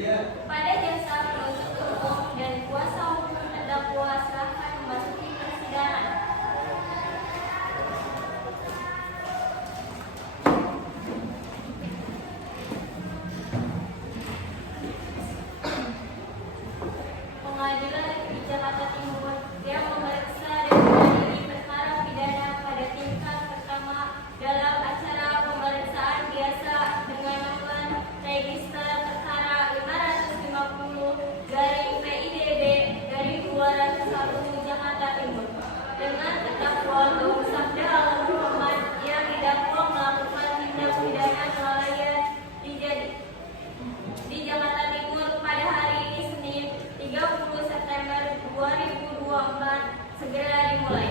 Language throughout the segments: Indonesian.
Pada jaksa penuntut umum dan kuasa hukum terdakwa silakan memasuki persidangan. Pengadilan Negeri Jakarta Timur yang memeriksa dan mengadili perkara pidana pada tingkat pertama dalam acara pemeriksaan biasa dengan nomor register perkara 550/PIDB/201 Jakarta Timur dengan terdakwa Gaung Sabda Alam Muhammad yang didakwa melakukan tindak pidana kelalaian di Jakarta Timur pada hari ini Senin 30 September 2024 segera dimulai.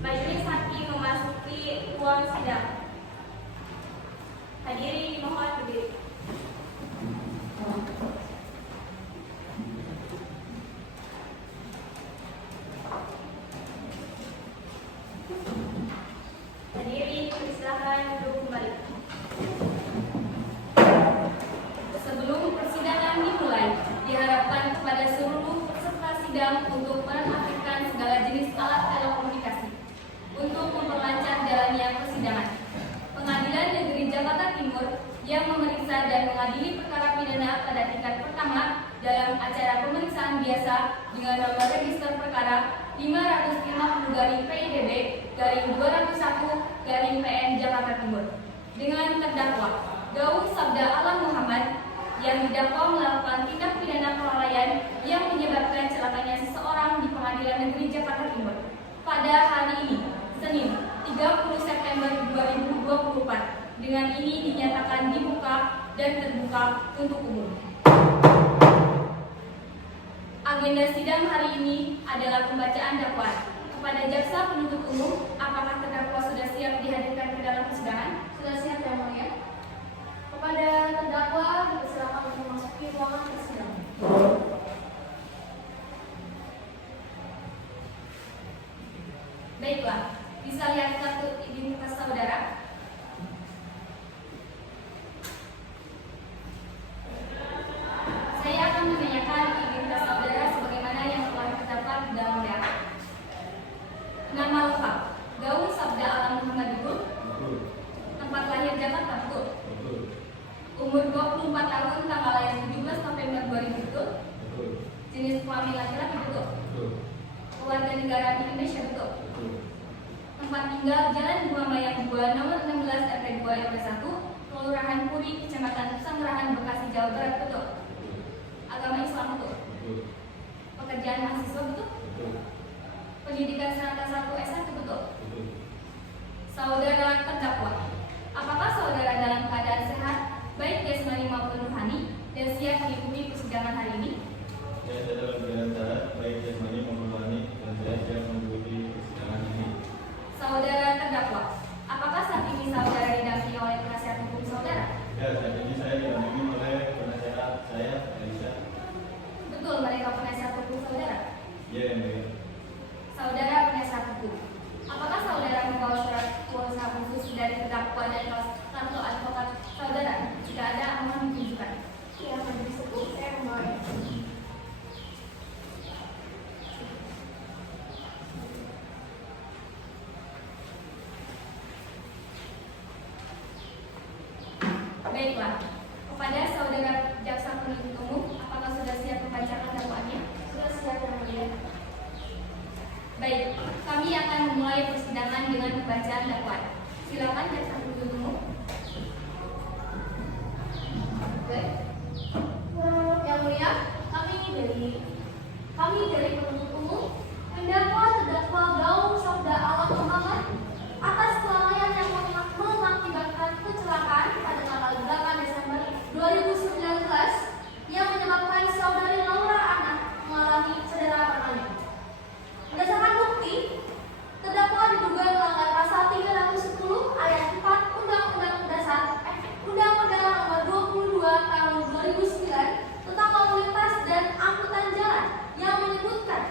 Majelis Hakim memasuki ruang sidang. Hadirin dimohon berdiri. Hadirin silakan duduk kembali. Sebelum persidangan dimulai, diharapkan kepada seluruh peserta sidang untuk menonaktifkan segala jenis alat telekomunikasi untuk memperlancar jalannya persidangan. Pengadilan Negeri Jakarta Timur yang memeriksa dan mengadili perkara pidana pada tingkat pertama dalam acara pemeriksaan biasa dengan nomor register perkara 550/PIDB/201-PN Jakarta Timur dengan terdakwa Gaung Sabda Alam Muhammad yang didakwa melakukan tindak pidana kelalaian yang menyebabkan celakanya seseorang di Pengadilan Negeri Jakarta Timur pada hari ini, Senin 30 September 2024. Dengan ini dinyatakan dibuka dan terbuka untuk umum. Agenda sidang hari ini adalah pembacaan dakwaan. Kepada jaksa penuntut umum, apakah terdakwa sudah siap dihadirkan ke dalam persidangan? Sudah siap, Yang Mulia. Kepada terdakwa dipersilakan untuk memasuki ruangan persidangan. Baiklah, bisa lihat kartu identitas saudara? Saya akan menanyakan identitas saudara sebagaimana yang telah terdapat di dalam WA. Nama lengkap, Gaung Sabda Alam Muhammad betul? Tempat lahir Jakarta betul? Umur 24 tahun, tanggal lahir 17 November 2000 betul? Jenis kelamin laki-laki betul? Keluarga negara Indonesia betul? Tempat tinggal Jalan Bunga Mayang 2 nomor 16 RT 2 RW 1 Kelurahan Puri, Kecamatan Sanggrahan, Bekasi, Jawa Barat betul? Agama Islam betul? Pekerjaan mahasiswa betul? Pendidikan Sanata 1 S1 betul? Saudara terdakwa, apakah saudara dalam keadaan sehat, baik jasmani maupun rohani, dan siap mengikuti persidangan hari ini? Ya, saya dalam keadaan sehat, baik jasmani maupun rohani, dan saya siap mengikuti persidangan ini. Saudara terdakwa, apakah saat ini saudara didampingi oleh penasihat hukum saudara? Ya, saat ini saya didampingi oleh penasihat saya, Elisa. Betul mereka penasihat hukum saudara? Ya, Yang Mulia. Saudara penasihat hukum, apakah saudara membawa surat kuasa khusus dari terdakwa dan kartu advokat saudara? Jika ada, mohon ditunjukkan. Ya, Majelis Hukum, saya membawa. Baiklah, kepada saudara jaksa penuntut umum, apakah sudah siap membacakan dakwaannya? Sudah siap, Yang Mulia. Baik, kami akan memulai persidangan dengan pembacaan dakwaan. Silakan jaksa penuntut umum. Baik. Yang Mulia, kami dari penuntut umum mendakwa terdakwa Gaung Sabda Alam Muhammad atas kelalaian yang mengakibatkan kecelakaan pada tanggal 8 Desember 2019 yang menyebabkan saudari Laura Anna mengalami cedera permanen. Berdasarkan bukti, terdakwa diduga melanggar pasal 310 ayat 4 Undang-Undang Dasar Undang-Undang Nomor 22 Tahun 2009 tentang lalu lintas dan angkutan jalan yang menyebutkan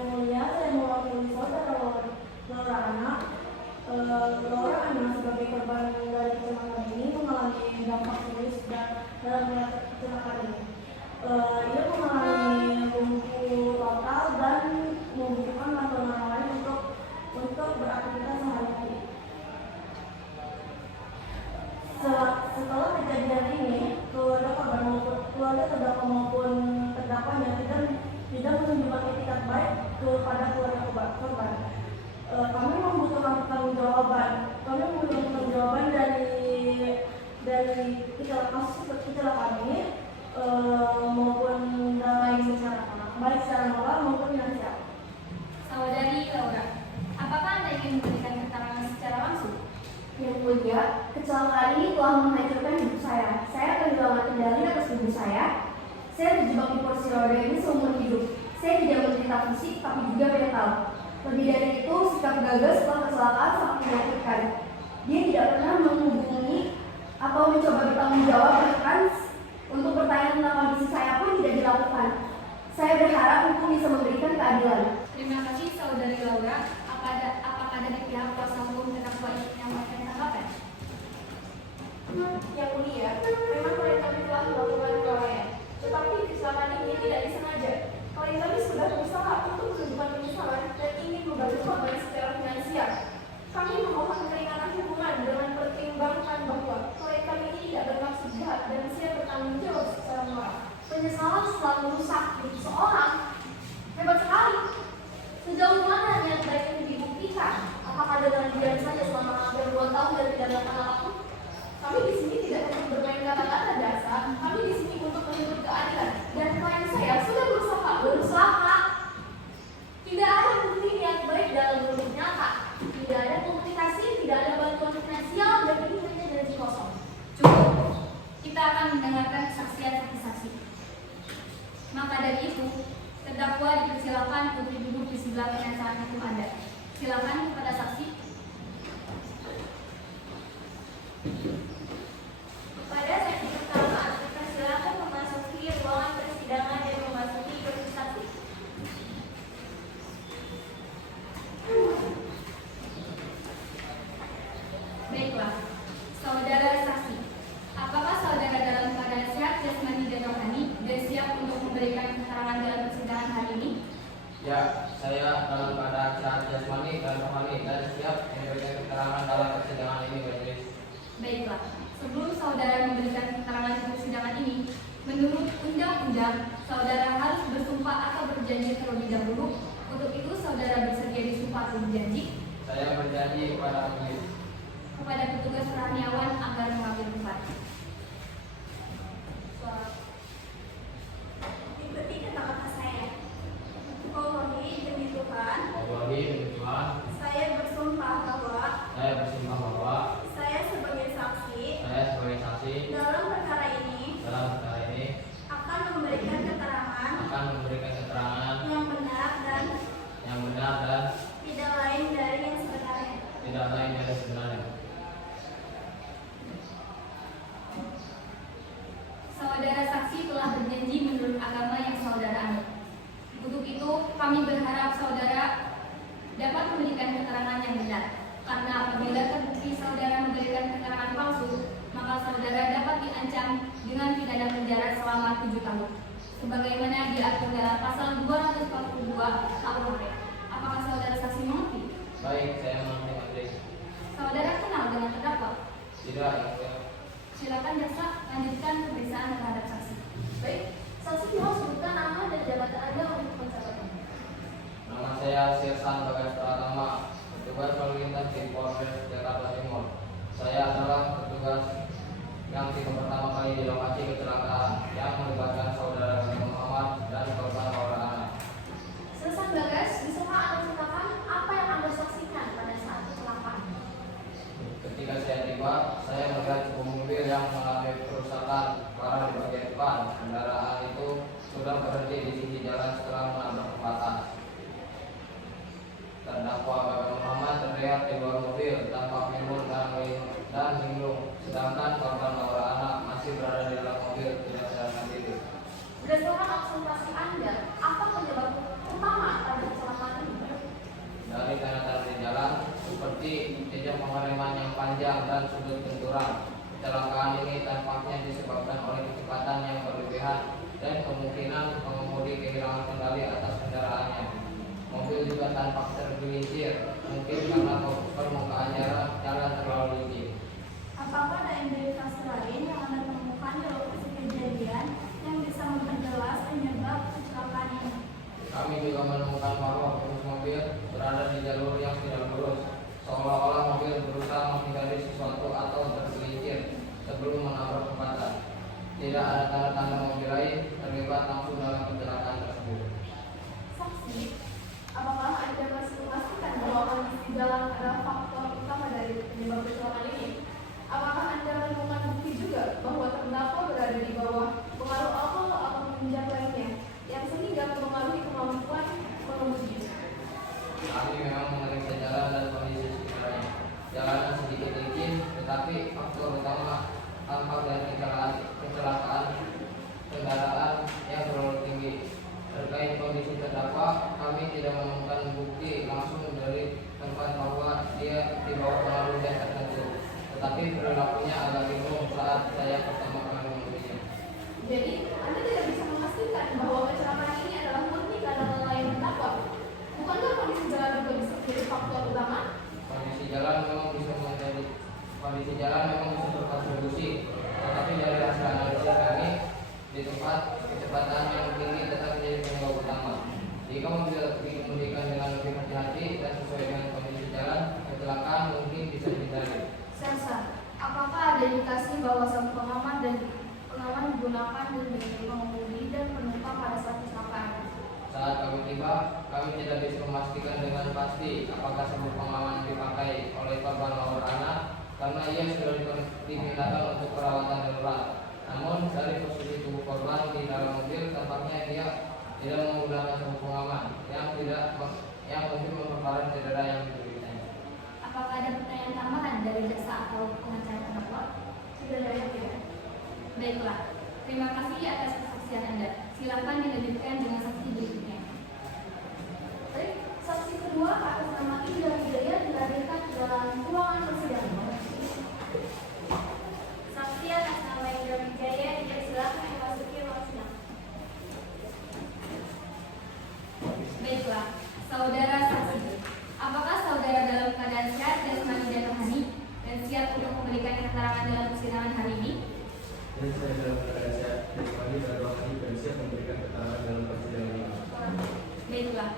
Yang mulia, saya mewakili saudara Laura Anna. Laura Anna sebagai korban dari kecelakaan ini mengalami dampak serius dalam kecelakaan ini. Ia mengalami lumpuh total dan membutuhkan bantuan orang lain untuk beraktivitas sehari-hari. Setelah kejadian ini, keluarga korban maupun keluarga terdakwa maupun terdakwanya tidak menunjukkan etikat baik kepada keluarga korban. Kami membutuhkan pertanggungjawaban. Kami membutuhkan pertanggungjawaban dari kecelakaan ini maupun baik secara moral maupun finansial. Saudari Laura, apakah Anda ingin memberikan keterangan secara langsung? Yang mulia, kecelakaan ini telah menghancurkan hidup saya. Saya kehilangan kendali atas tubuh saya. Saya terjebak di kursi roda ini seumur hidup. Saya tidak menderita fisik, tapi juga mental. Lebih dari itu, sikap gagal setelah kecelakaan sangat menyakitkan. Dia tidak pernah menghubungi atau mencoba bertanggung jawab, bahkan untuk bertanya tentang kondisi saya pun tidak dilakukan. Saya berharap hukum bisa memberikan keadilan. Terima kasih Saudari Laura. Apakah dari pihak kuasa hukum terdakwa yang menyampaikan tanggapan? Yang mulia, memang klien kami telah melakukan kelalaian, tetapi kecelakaan ini tidak disengaja. Klien kami sudah berusaha untuk menunjukkan penyesalan dan ingin membantu korban secara finansial. Kami memohon keringanan hukuman dengan pertimbangkan bahwa klien kami ini tidak bermaksud jahat dan siap bertanggung jawab secara moral. Penyesalan setelah merusak hidup seseorang, hebat sekali. Sejauh mana niat baik ini dibuktikan? Apakah dengan diam saja selama hampir 2 tahun dan tidak melakukan apapun? Kami di sini tidak untuk bermain kata-kata dasar. Kami di sini untuk menuntut keadilan. Dan klien saya sudah berusaha. Tidak ada bukti niat baik dalam bentuk nyata. Tidak ada komunikasi, tidak ada bantuan finansial, dan ini hanya janji kosong. Cukup. Kita akan mendengarkan kesaksian saksi-saksi. Maka dari itu, terdakwa dipersilakan untuk duduk di sebelah penasihat hukum Anda. Silakan kepada saksi. Pada sesi pertama, dipersilakan memasuki ruangan persidangan dan memasuki kursi saksi. Baiklah, saudara saksi. Apakah saudara dalam keadaan sehat jasmani dan rohani dan siap untuk memberikan keterangan dalam persidangan hari ini? Ya, saya dalam keadaan sehat jasmani dan rohani dan siap memberikan keterangan dalam persidangan ini, Majelis. Baiklah, sebelum saudara memberikan keterangan di persidangan ini, menurut undang-undang, saudara harus bersumpah atau berjanji terlebih dahulu. Untuk itu, saudara bersedia disumpah atau berjanji? Saya berjanji kepada Majelis. Kepada petugas Rahniawan agar mengambil tempat. Ikuti kata-kata saya. Wallahi demi Tuhan, Wallahi demi Tuhan, saya bersumpah bahwa saya sebagai saksi dalam perkara ini akan memberikan keterangan yang benar dan tidak lain dari yang sebenarnya. Saudara saksi telah berjanji menurut agama yang saudara anut. Untuk itu, kami berharap saudara dapat memberikan keterangan yang benar. Karena apabila terbukti saudara memberikan keterangan palsu, maka saudara dapat diancam dengan pidana penjara selama 7 tahun. Sebagaimana diatur dalam pasal 242 KUHP. Apakah saudara saksi mengerti? Baik, saya mengerti, Majelis. Saudara kenal dengan terdakwa? Tidak, ya, Mulia. Silakan jaksa lanjutkan pemeriksaan terhadap saksi. Baik, saksi mohon sebutkan nama dan jabatan Anda untuk pencatatan. Nama saya Sirsan Bagas Pratama, petugas lalu lintas di Polres Jakarta Timur. Saya adalah petugas yang tiba pertama kali di lokasi kecelakaan yang melibatkan saudara Muhammad dan korban Laura Anna. Sersan Bagas, bisakah Anda ceritakan apa yang Anda saksikan pada saat kecelakaan? Ketika saya tiba, saya melihat sebuah mobil yang mengalami kerusakan parah di bagian depan. Kendaraan itu sudah berhenti di sisi jalan setelah menabrak pembatas. Terdakwa Bagas Muhammad terlihat di luar mobil tanpa minum dan linglung, sedangkan korban Laura Anna masih berada di dalam mobil tidak sadarkan diri. Berdasarkan observasi Anda, apa penyebab utama pada kecelakaan dan sudut benturan. Kecelakaan ini tampaknya disebabkan oleh kecepatan yang berlebihan dan kemungkinan pengemudi kehilangan kendali atas kendaraannya. Mobil juga tampak tergelincir, mungkin karena permukaan jalan terlalu licin. Apakah ada indikasi lain yang Anda temukan di lokasi kejadian yang bisa memperjelas penyebab kecelakaan ini? Kami juga menemukan bahwa pengemudi mobil berada di jalur yang tidak lurus, seolah-olah mobil berusaha menghindari sesuatu atau tergelincir sebelum menabrak jembatan. Tidak ada tanda-tanda mobil lain terlibat langsung dalam kecelakaan tersebut. Saksi, apakah Anda masih memastikan bahwa kondisi jalan adalah faktor utama dari penyebab kecelakaan ini? Apakah Anda menemukan bukti juga bahwa terdakwa berada di bawah pengaruh alkohol atau minyak lainnya yang sehingga mempengaruhi kemampuan mengemudi? Kami memang memeriksa jalan dan kondisi sekitarnya. Jalan sedikit licin, tetapi faktor utama tampak dari kecelakaan kendaraan yang terlalu tinggi. Terkait kondisi terdakwa, kami tidak menemukan bukti langsung dari tempat bahwa dia di bawah pengaruh zat tertentu. Tetapi perilakunya agak bingung saat saya pertama kali mengemudinya. Jadi, Anda tidak bisa memastikan bahwa kecelakaan ini adalah murni karena lalai terdakwa. Bukankah kondisi jalan juga bisa menjadi faktor utama? Kondisi jalan memang bisa berkontribusi, tetapi dari hasil analisis kami di tempat kecepatan yang tinggi tetap menjadi penyebab utama. Jika mobil dikemudikan dengan lebih hati-hati dan sesuai dengan kondisi jalan, kecelakaan mungkin bisa dihindari. Sersa, apakah ada indikasi bahwa sang pengaman digunakan dari pengemudi dan penumpang pada saat kecelakaan? Saat kami tiba, kami tidak bisa memastikan dengan pasti apakah sabuk pengaman dipakai oleh korban Laura Anna karena ia sudah dipindahkan untuk perawatan darurat. Namun dari posisi tubuh korban di dalam mobil tampaknya dia tidak menggunakan sabuk pengaman yang mungkin memperparah cedera yang dideritanya. Apakah ada pertanyaan tambahan dari jaksa atau pengacara terdakwa? Tidak ada ya. Baiklah, terima kasih atas kesaksian Anda. Silakan dilanjutkan dengan saksi berikutnya. Baik, saksi kedua atas nama Indra Wijaya dihadirkan di dalam ruangan persidangan. Saksi atas nama Indra Wijaya dipersilakan memasuki ruang sidang. Baiklah, saudara saksi, apakah saudara dalam keadaan sehat jasmani dan rohani dan siap untuk memberikan keterangan dalam persidangan hari ini? Dan saya dalam keadaan sehat, jasmani dan rohani dan siap memberikan keterangan dalam persidangan ini. Baiklah,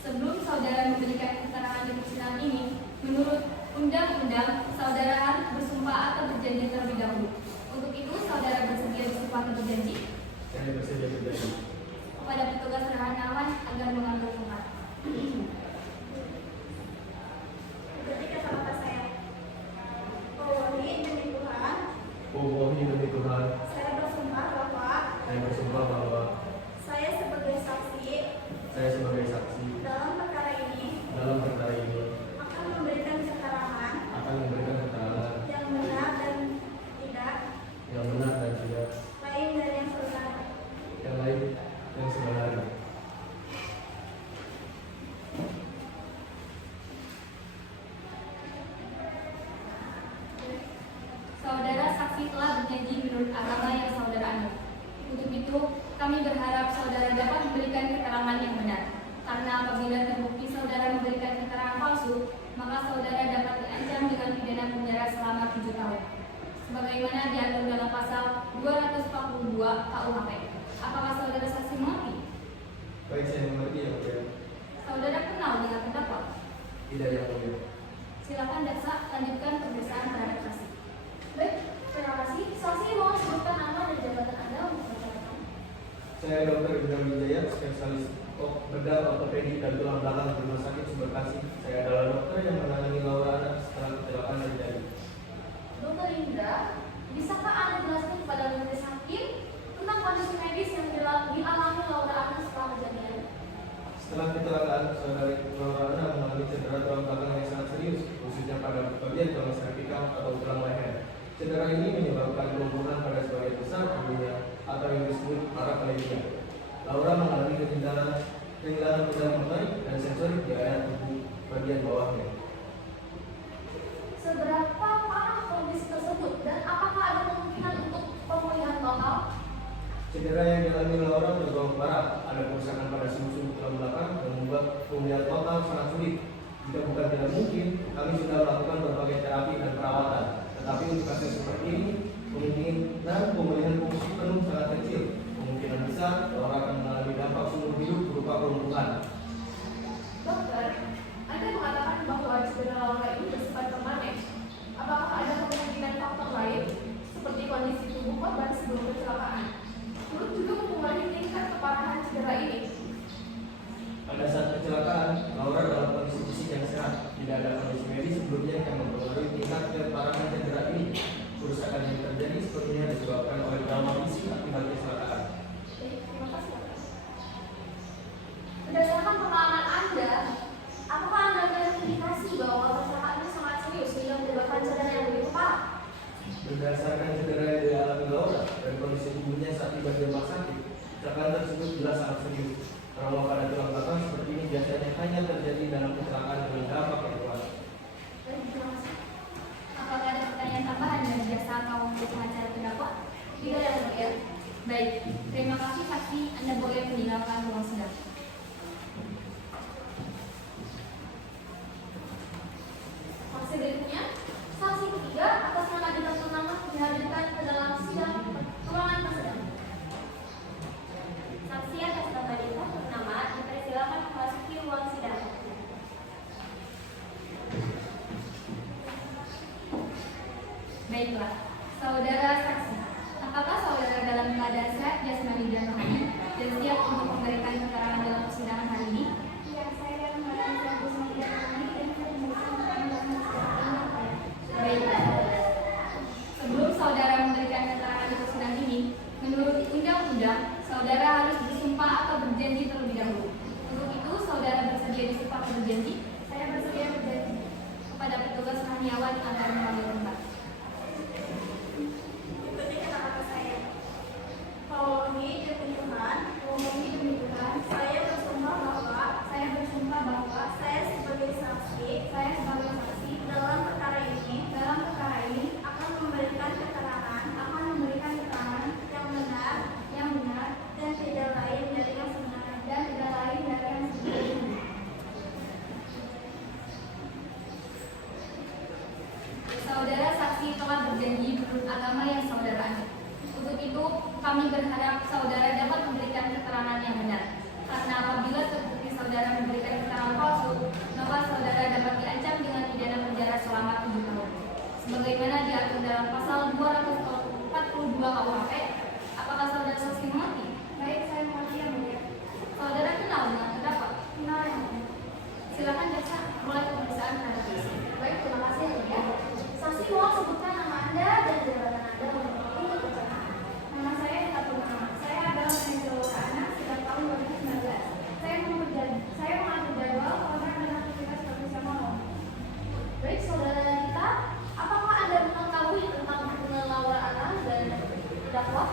sebelum saudara memberikan keterangan di persidangan ini, menurut undang-undang, saudara harus bersumpah atau berjanji terlebih dahulu. Untuk itu, saudara bersedia bersumpah atau berjanji Saya bersedia berjanji kepada petugas relawan agar mengambil sumpah. Jadi kata-kata saya. Wawahi demi Tuhan, Wawahi demi Tuhan, saya bersumpah bahwa saya bersumpah bahwa saya sebagai saksi saya sebagai saksi dalam perkara ini dalam perkara ini akan memberikan keterangan akan memberikan keterangan yang benar dan tidak yang benar dan tidak lain dari yang sebenarnya. yang lain yang sebenarnya. Saudara saksi telah berjanji menurut agama yang saudara anut. Untuk itu, kami berharap saudara dapat memberikan keterangan yang benar. Karena apabila terbukti saudara memberikan keterangan palsu, maka saudara dapat diancam dengan pidana penjara selama 7 tahun. Sebagaimana diatur dalam pasal 242 KUHP. Apakah saudara saksi mengerti? Baik, saya mengerti yang mulia. Saudara kenal dengan terdakwa? Tidak yang mulia. Silakan jaksa lanjutkan pemeriksaan terhadap saksi. Baik, terima kasih. Saksi mohon sebutkan nama dan jabatan Anda untuk persyaratan. Saya Dr. Indra Wijaya, spesialis bedah ortopedi dan tulang belakang di Rumah Sakit Sumber Kasih. Saya adalah dokter yang menangani Laura Anna setelah kecelakaan terjadi. Dr. Indra, bisakah Anda jelaskan kepada majelis hakim tentang kondisi medis yang dialami Laura Anna setelah kejadian? Setelah kecelakaan, saudari Laura Anna mengalami cedera tulang belakang yang sangat serius, khususnya pada bagian tulang servikal atau tulang leher. Cedera ini menyebabkan kelumpuhan pada sebagian besar tubuhnya atau yang disebut paraplegia. Laura mengalami kehilangan kendali mengenai dan sensorik di area tubuh bagian bawahnya. Seberapa parah lokal? Cedera yang dialami Laura tergolong parah. Ada kerusakan pada sumsum tulang belakang yang membuat pemulihan total sangat sulit. Jika bukan tidak mungkin, kami sudah melakukan berbagai terapi dan perawatan. Tetapi untuk kasus seperti ini, kemungkinan pemulihan fungsi penuh sangat kecil. Kemungkinan besar Laura akan mengalami dampak seumur hidup berupa kelumpuhan. Dokter, Anda mengatakan bahwa cedera Laura ini bersifat permanen. Apakah ada kemungkinan faktor lain seperti kondisi tubuh korban sebelum kecelakaan? Turut juga mempengaruhi tingkat keparahan cedera ini. Pada saat kecelakaan, Laura dalam kondisi fisik yang sehat. Tidak ada kondisi medis sebelumnya yang mempengaruhi tingkat keparahan cedera ini. Kerusakan yang terjadi sepertinya disebabkan oleh trauma fisik akibat kecelakaan. Terima kasih. Berdasarkan pengalaman Anda, apakah Anda melihat indikasi bahwa kecelakaan ini sangat serius sehingga menyebabkan cedera yang begitu parah? Berdasarkan cedera yang dialami Laura dan kondisi tubuhnya saat tiba di rumah sakit, kecelakaan tersebut jelas sangat serius. Trauma pada tulang belakang seperti ini biasanya hanya terjadi dalam kecelakaan dengan dampak yang kuat. Terima kasih. Apakah ada pertanyaan tambahan dari jasa atau pengacara terdakwa? Tidak yang mulia. Baik, terima kasih saksi. Anda boleh meninggalkan ruang sidang. Saksi berikutnya, saksi ketiga atas nama Dita Purnama dihadirkan ke dalam sidang ruangan persidangan. Saksi atas nama Dita Purnama dipersilakan memasuki ruang sidang. Baiklah, saudara saksi. Apakah saudara dalam keadaan sehat jasmani dan rohani dan siap untuk memberikan keterangan dalam persidangan hari ini? Ya, saya dalam keadaan sehat jasmani dan rohani dan saya bisa dalam persidangan. Baiklah. Sebelum saudara memberikan keterangan di persidangan ini, menurut undang-undang, saudara harus bersumpah atau berjanji terlebih dahulu. Untuk itu, saudara bersedia disumpah atau berjanji? Saya bersedia berjanji. Kepada petugas Rahniawan agar mengambil tempat. Ikuti kata-kata saya. Memenuhi demi Tuhan, saya bersumpah bahwa saya sebagai saksi dalam perkara ini akan memberikan keterangan yang benar dan tidak lain dari yang sebenarnya. Saudara saksi telah berjanji menurut agama yang saudara anut. Untuk itu, kami berharap saudara dapat memberikan keterangan yang benar. Karena apabila terbukti saudara memberikan keterangan palsu, maka saudara dapat diancam dengan pidana penjara selama 7 tahun. Sebagaimana diatur dalam pasal 242 KUHP, apakah saudara saksi mengerti? Baik, saya mengerti yang mulia. Saudara kenal dengan terdakwa? Kenal yang mulia. Silakan jaksa mulai pemeriksaan terhadap saksi. Baik, terima kasih yang mulia. Saksi mohon sebutkan nama Anda dan jabatan Anda untuk keterangan. Nama saya Dita Purnama. Saya adalah manajer Laura Anna sejak tahun 2019. Saya mengatur jadwal kontrak dan aktivitas profesional. Baik, saudara Dita, apakah Anda mengetahui tentang hubungan Laura Anna dan terdakwa?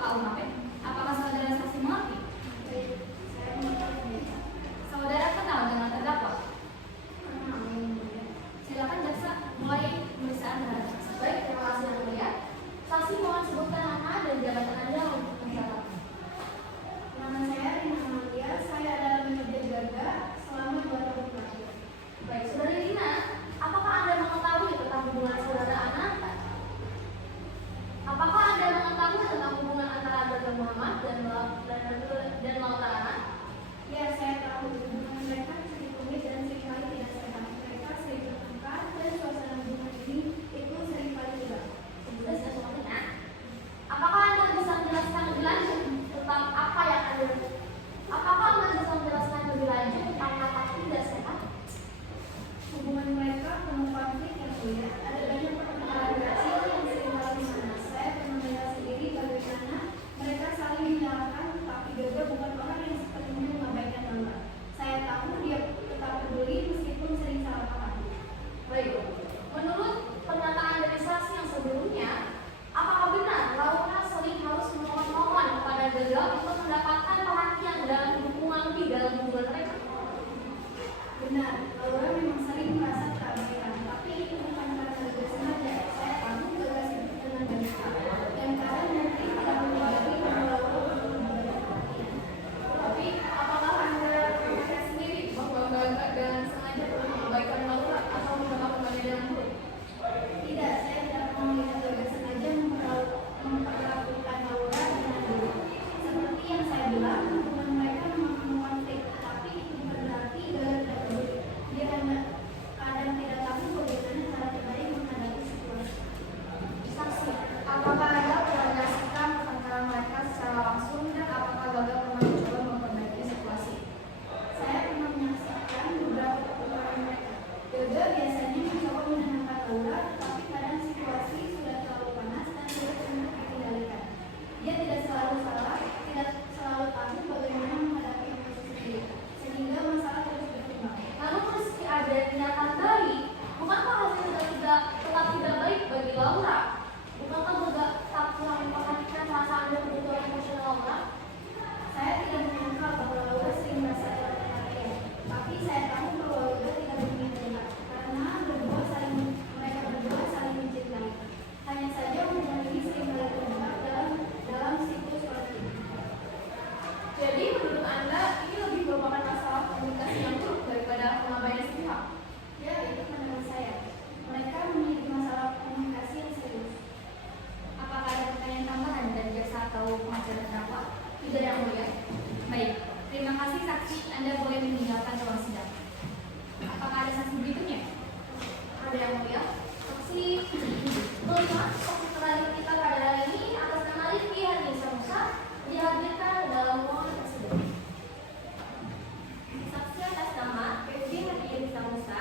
KUHP. Apakah saudara saksi mengerti? Saya mengerti. Saudara kenal dengan terdakwa? Kenal, yang mulia. Silakan jaksa mulai pemeriksaan terhadap saksi. Baik, terima kasih Yang Mulia. Saksi mohon sebutkan nama dan jabatan Anda untuk mencatat. Nama saya Rina Amalia. Saya adalah manajer Gaga selama 2 tahun terakhir. Baik, Saudari Rina, apakah Anda mengetahui tentang hubungan saudara Ana? Apakah Anda mengetahui tentang hubungan antara Gaga Muhammad dan Laura Ana? Ya, saya tahu hubungan mereka sering rumit dan seringkali tidak sehat. Mereka sering bertengkar dan suasana hubungan ini itu seringkali hilang. Sudah sama Rina. Apakah Anda bisa menjelaskan lebih lanjut tentang apa yang Anda? Apakah Anda bisa menjelaskan lebih lanjut tentang kata tidak sehat? Hubungan mereka penuh konflik yang mulia. Ada banyak pertengkaran kecil yang seringkali panas. Saya pernah melihat sendiri bagaimana mereka saling menyalahkan, tapi Gaga bukan orang yang sepenuhnya mengabaikan Laura. Saya tahu dia tetap peduli meskipun sering salah paham. Baik, menurut pernyataan dari saksi yang sebelumnya, apakah benar Laura sering harus memohon-mohon kepada Gaga untuk mendapatkan perhatian dan dukungan lebih dalam hubungan mereka? Benar, Laura memang sering merasa terabaikan, tapi itu bukan karena Gaga sengaja. Saya tahu Gaga sibuk dengan banyak hal, dan kadang nanti tidak mengetahui bahwa Laura perlu banyak perhatian. Tapi apakah Anda melihat sendiri bahwa Gaga dengan sengaja mengabaikan Laura atau memperlakukannya dengan buruk? Tidak, saya tidak pernah melihat Gaga sengaja memperlakukan Laura dengan buruk. Seperti yang saya bilang, hubungan mereka memang penuh konflik, tapi itu bukan berarti Gaga tidak peduli. Dia kadang tidak tahu bagaimana cara terbaik menghadapi situasi. Saksi, apakah Anda pernah menyaksikan pertengkaran mereka secara langsung dan apakah Gaga pernah mencoba memperbaiki situasi? Saya pernah menyaksikan beberapa pertengkaran mereka. Gaga biasanya mencoba menenangkan Laura, tapi kadang situasi sudah terlalu panas dan sulit untuk dikendalikan. Dia tidak selalu salah, tidak selalu tahu bagaimana menghadapi emosi sendiri, sehingga masalah terus berkembang. Lalu meski ada niatan baik, bukankah hasil tetap tidak baik bagi Laura? Bukankah Gaga tak kurang memperhatikan perasaan dan kebutuhan emosional Laura? Saya tidak menyangka bahwa Laura sering merasa tidak perhatian, tapi saya tahu bahwa Gaga tidak demikian jahat, karena mereka berdua saling mencintai. Hanya saja hubungan ini seringkali terjebak dalam siklus konflik. Jadi menurut Anda ini lebih merupakan masalah komunikasi yang buruk daripada pengabaian sepihak? Ya, itu pandangan saya. Mereka memiliki masalah komunikasi yang serius. Apakah ada pertanyaan tambahan dari jaksa atau pengacara terdakwa? Tidak, Yang Mulia. Baik, terima kasih saksi. Anda boleh meninggalkan ruang sidang. Apakah ada saksi berikutnya? Ada Yang Mulia. Saksi kelima, saksi terakhir kita pada hari ini atas nama Rifki Hanisa Musa dihadirkan ke dalam ruangan tersebut. Saksi atas nama Rifki Hanisa Musa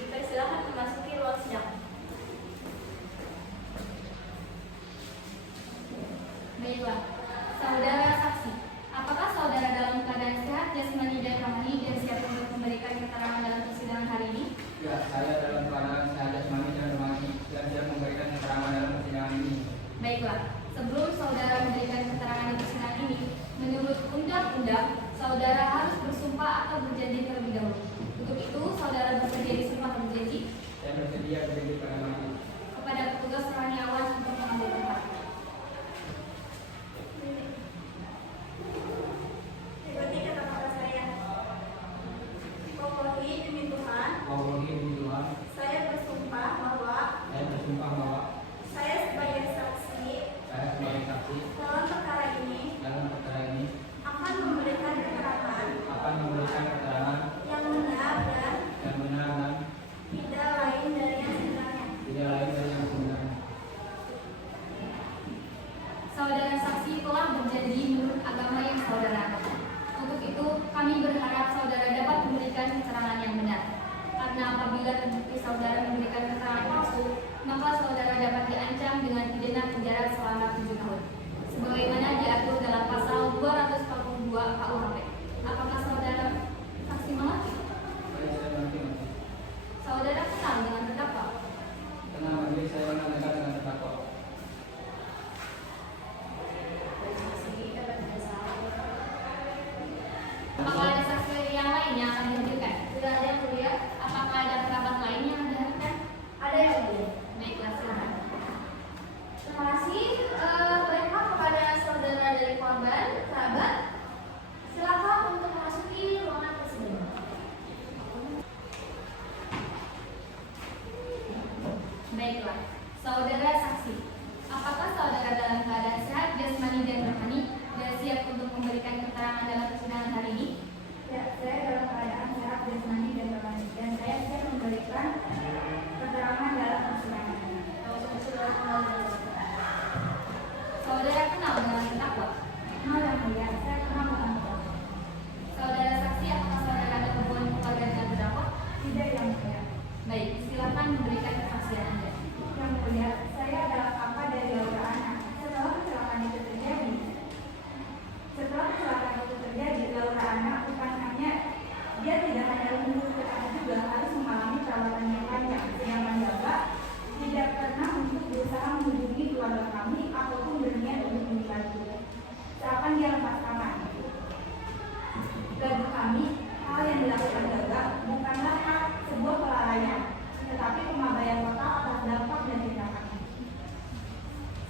dipersilakan memasuki ruang sidang. Baiklah, saudara saksi, apakah saudara dalam keadaan sehat, jasmani dan rohani dan siap untuk memberikan keterangan dalam persidangan hari ini? Ya, saya dalam keadaan sehat jasmani dan rohani dan siap memberikan keterangan dalam persidangan ini. Baiklah, sebelum saudara memberikan keterangan di persidangan ini, menurut undang-undang, saudara harus bersumpah atau berjanji terlebih dahulu. Untuk itu, saudara bersedia disumpah atau berjanji Saya bersedia berjanji pada majelis. kepada petugas rohani awas untuk mengambil tempat. Berarti kata-kata saya. Wallahi demi Tuhan, Wallahi demi Tuhan, saya bersumpah bahwa saya bersumpah bahwa saya sebagai saksi saya sebagai saksi dalam perkara ini akan memberikan keterangan yang benar dan tidak lain dari yang sebenarnya. Saudara saksi telah berjanji menurut agama yang saudara anut. Untuk itu, kami berharap saudara dapat memberikan keterangan yang benar. Karena apabila terbukti saudara memberikan keterangan palsu, maka saudara dapat diancam dengan pidana penjara selama 7 tahun. Sebagaimana diatur dalam pasal 242 KUHP. Apakah saudara saksi mengerti? Baik, saya mengerti. Saudara kenal dengan terdakwa? Tenang, majelis, saya menanyakan dengan terdakwa. keterangan terdakwa? Benar yang mulia, saya pernah menonton. Saudara saksi, apakah saudara ada hubungan keluarga dengan terdakwa? Tidak yang mulia. Baik, silakan memberikan kesaksian Anda. Yang mulia, saya adalah kakak dari Laura Ana. Setelah kecelakaan itu terjadi, Laura Ana bukan hanya dia tidak hanya lumpuh tetapi juga harus mengalami perawatan yang panjang. Sedangkan Bapak tidak pernah untuk berusaha menghubungi keluarga kami ataupun berniat untuk membantu. Seakan dia lepas tangan. Bagi kami, hal yang dilakukan Gaga bukanlah sebuah kelalaian, tetapi pengabaian total atas dampak dan tindakannya.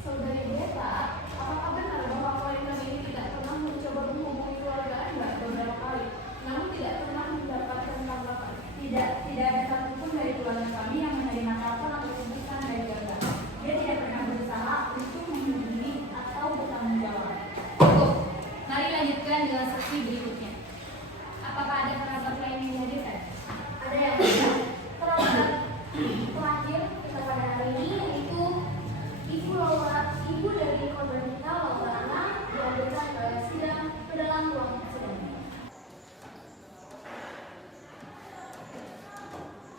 Saudari Beta, apakah benar bahwa klien ini tidak pernah mencoba menghubungi keluarga Anda beberapa kali, namun tidak pernah mendapatkan tanggapan? Tidak ada satupun dari keluarga kami yang menerima telepon atau pesan dari Gaga. Dia tidak pernah berusaha untuk menghubungi atau bertanggung jawab. Cukup. Mari lanjutkan dengan saksi berikutnya. Apakah ada kerabat lain yang dihadirkan? Ada yang tidak. Kerabat terakhir kita pada hari ini yaitu ibu dari korban kita, Laura Ana, dihadirkan ke dalam ruang sidang.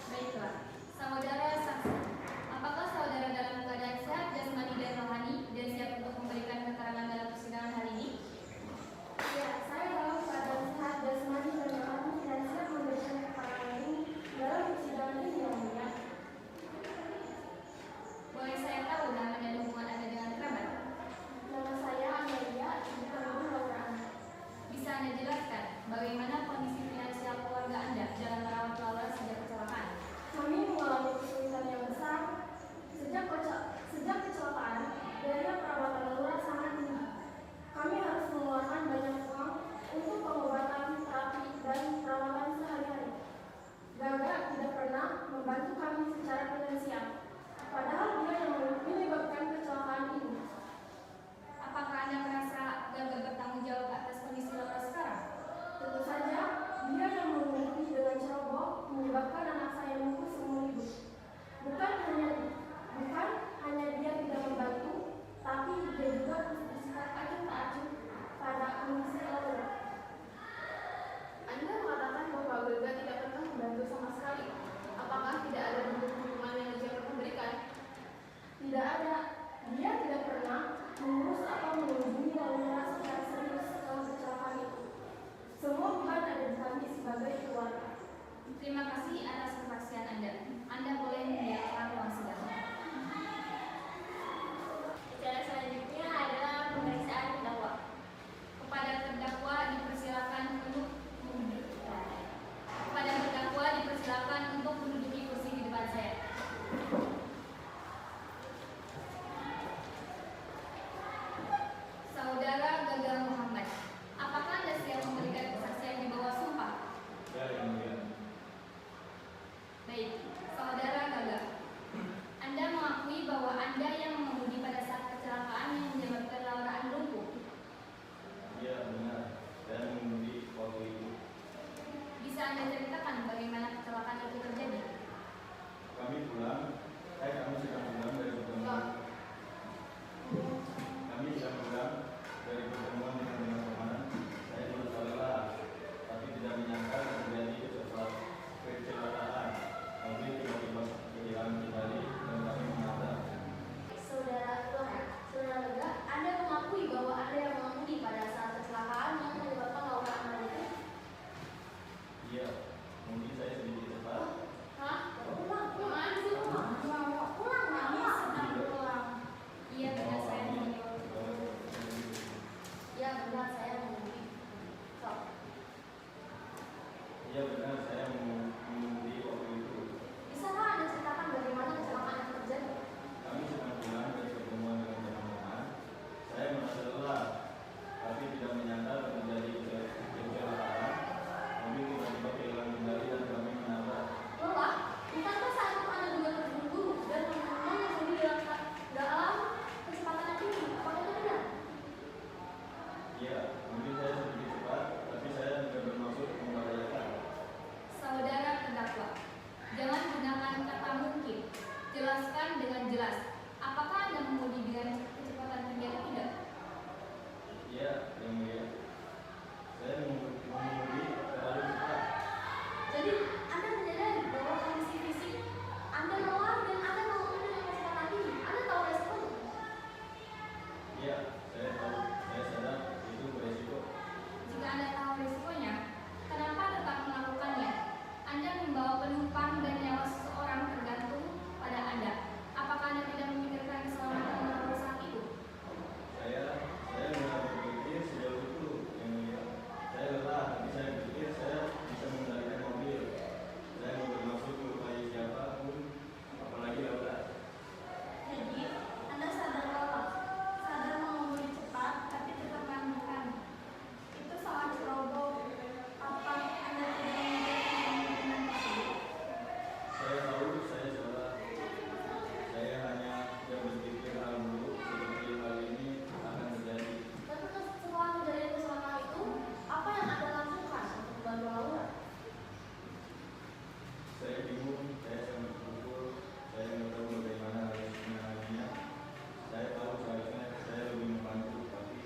Baiklah, saudara saksi, apakah saudara dalam keadaan sehat jasmani dan rohani dan siap untuk memberikan keterangan dalam persidangan hari ini? Ya, saya dalam keadaan sehat jasmani dan rohani dan siap memberikan keterangan ini dalam persidangan ini yang mulia. Boleh saya tahu nama dan hubungan Anda dengan kerabat? Nama saya Amelia, ibu kandung Laura Ana. Bisa Anda jelaskan bagaimana kondisi finansial keluarga Anda dalam merawat Laura sejak kecelakaan? Kami mengalami kesulitan yang besar sejak kecelakaan. Biaya perawatan Laura sangat tinggi. Kami harus mengeluarkan banyak uang untuk pengobatan, terapi, dan perawatan sehari-hari. Gaga tidak pernah membantu kami secara finansial, padahal dia yang menyebabkan kecelakaan ini. Apakah Anda merasa gagal bertanggung jawab atas kondisi Laura sekarang? Tentu saja, dia yang mengerti dengan ceroboh menyebabkan anak saya lumpuh seumur hidup. Bukan hanya dia tidak membantu, tapi dia juga bersikap acuh tak acuh pada kondisi Laura. Anda mengatakan bahwa Gaga tidak pernah membantu sama sekali. Apakah tidak ada bentuk dukungan yang dia pernah berikan? Tidak ada. Dia tidak pernah mengurus atau menghubungi Laura secara serius setelah kecelakaan itu. Semua beban ada di kami sebagai keluarga. Terima kasih atas kesaksian Anda. Anda boleh meninggalkan ruang sidang. Acara selanjutnya adalah pemeriksaan terdakwa. Kepada terdakwa dipersilakan untuk menduduki kursi di depan saya. Saudara Gaga Muhammad, apakah Anda siap memberikan kesaksian di bawah sumpah? Ya, yang mulia. Baik, saudara Gaga, Anda mengakui bahwa Anda yang mengemudi pada saat kecelakaan yang menyebabkan Laura Ana lumpuh. Iya, benar. Saya mengemudi waktu itu. Bisa Anda ceritakan bagaimana kecelakaan itu terjadi? Kami sedang pulang dari pertemuan. Dari pertemuan dengan teman-teman. Saya berusaha lelah, tapi tidak menyangka terjadi kecelakaan. Kami tiba-tiba kehilangan kendali dan kami menabrak. Saudara Gaga, Anda mengakui bahwa Anda yang mengemudi pada saat kecelakaan yang menyebabkan Laura Ana itu? Iya, mungkin saya sedikit cepat. Hah? Pulang. Iya, benar saya mengemudi. Ya benar saya mengemudi. Iya benar, saya mengemudi waktu itu. Bisakah Anda ceritakan bagaimana kecelakaan itu terjadi? Kami sedang pulang dari pertemuan dengan teman-teman. Saya merasa lelah, tapi tidak menyangka terjadi kecelakaan. Kami tiba-tiba kehilangan kendali dan kami menabrak. Lelah? Bukankah saat itu Anda juga terburu-buru dan mengemudi dalam kecepatan yang tinggi? Apakah itu benar? Iya, mungkin saya sedikit cepat, tapi saya tidak bermaksud membahayakan. Saudara terdakwa, jangan gunakan kata mungkin. Jelaskan dengan jelas. Apakah Anda mengemudi dengan kecepatan tinggi atau tidak? saya tahu, saya sadar itu beresiko. Jika Anda tahu risikonya, kenapa tetap melakukannya? Anda membawa penumpang dan nyawa seseorang tergantung pada Anda. Apakah Anda tidak memikirkan keselamatan orang saat itu? Saya tidak berpikir sejauh itu, yang mulia. Saya lelah, tapi saya berpikir saya bisa mengendalikan mobil. Saya tidak bermaksud melukai siapapun, apalagi Laura. Jadi, Anda sadar lelah, sadar mengemudi cepat, tapi tetap melakukan. Itu sangat ceroboh. Apa Anda tidak memikirkan kemungkinan tersebut? Saya tahu saya salah. Saya hanya tidak berpikir hal buruk seperti hal ini akan terjadi. Tapi setelah kejadian kecelakaan itu, apa yang Anda lakukan untuk membantu Laura? Saya bingung, saya sangat berpukul, saya tidak tahu bagaimana harus menanganinya. Saya tahu seharusnya saya lebih membantu, tapi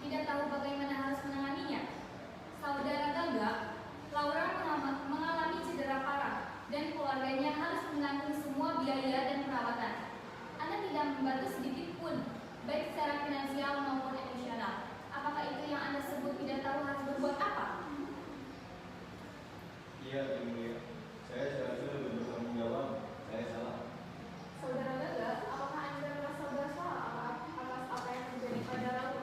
Tidak tahu bagaimana harus menanganinya. Saudara Gaga, Laura mengalami cedera parah dan keluarganya harus menanggung semua biaya dan perawatan. Anda tidak membantu sedikit pun, baik secara finansial maupun emosional. Apakah itu yang Anda sebut tidak tahu harus berbuat apa? iya, yang mulia. Saya seharusnya lebih bertanggung jawab. Saya salah. Saudara Gaga, apakah Anda merasa bersalah atas apa yang terjadi pada Laura?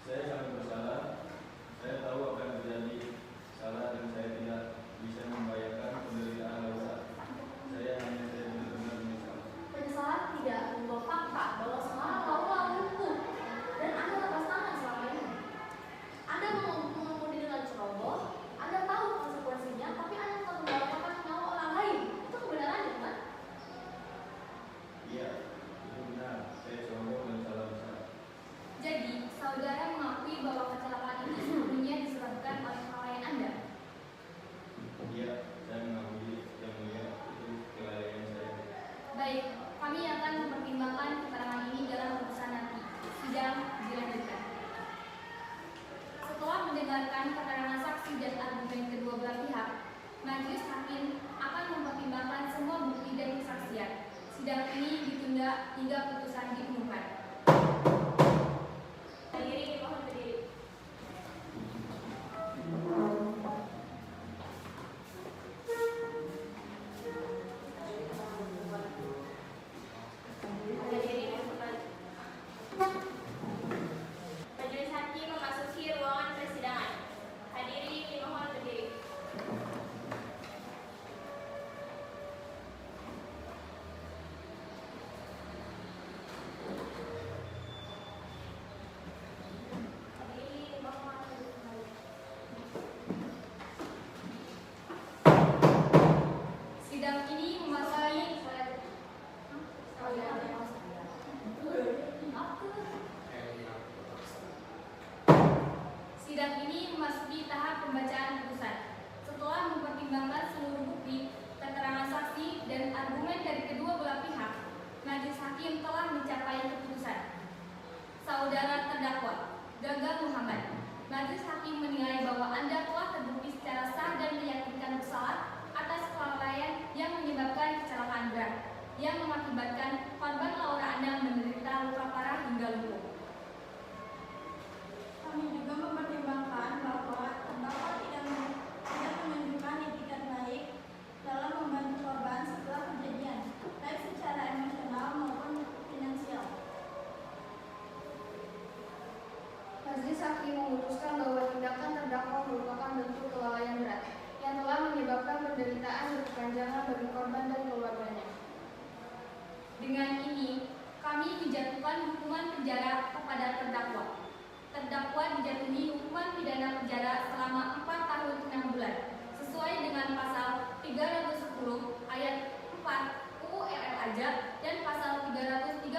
Saya sangat bersalah. Saya tahu akan terjadi salah dan saya tidak bisa membayangkan penderitaan Laura. Saya benar-benar menyesal. Penyesalan tidak membawa fakta bahwa sekarang Laura lumpuh dan Anda lepas tangan selama ini. Anda mengemudi dengan ceroboh, Anda tahu konsekuensinya, tapi Anda tetap membawakan nyawa orang lain. Itu kebenarannya, bukan? Iya, itu benar. Saya ceroboh dan salah besar. Jadi, saudara mengakui bahwa kecelakaan itu sepenuhnya disebabkan oleh kelalaian Anda. Iya, saya mengakui yang mulia itu kelalaian saya. Baik, kami akan mempertimbangkan keterangan ini dalam putusan nanti. Sidang dilanjutkan. Setelah mendengarkan keterangan saksi dan argumen kedua belah pihak, majelis hakim akan mempertimbangkan semua bukti dan kesaksian. Sidang ini ditunda hingga putusan diumumkan. Berdiri, mohon berdiri. Berdiri, mohon balik. Majelis hakim memasuki ruangan persidangan. Hadirin dimohon berdiri. Hadirin dimohon berdiri. Sidang ini memasuki Sidang ini memasuki tahap pembacaan putusan. Setelah mempertimbangkan seluruh bukti, keterangan saksi, dan argumen dari kedua belah pihak, majelis hakim telah mencapai keputusan. Saudara terdakwa, Gaga Muhammad, majelis hakim menilai bahwa Anda telah terbukti secara sah dan meyakinkan bersalah atas kelalaian yang menyebabkan kecelakaan berat, yang mengakibatkan korban Laura Anda menderita luka parah hingga lumpuh. Kami juga mempertimbangkan bahwa terdakwa tidak menunjukkan etikat baik dalam membantu korban setelah kejadian, baik secara emosional maupun finansial. Majelis hakim memutuskan bahwa tindakan terdakwa merupakan bentuk kelalaian berat yang telah menyebabkan penderitaan berkepanjangan bagi korban dan keluarganya. Dengan ini, kami menjatuhkan hukuman penjara kepada terdakwa. Terdakwa dijatuhi hukuman pidana penjara selama 4 tahun 6 bulan, sesuai dengan pasal 310 ayat 4 UU RL Ajak dan pasal 338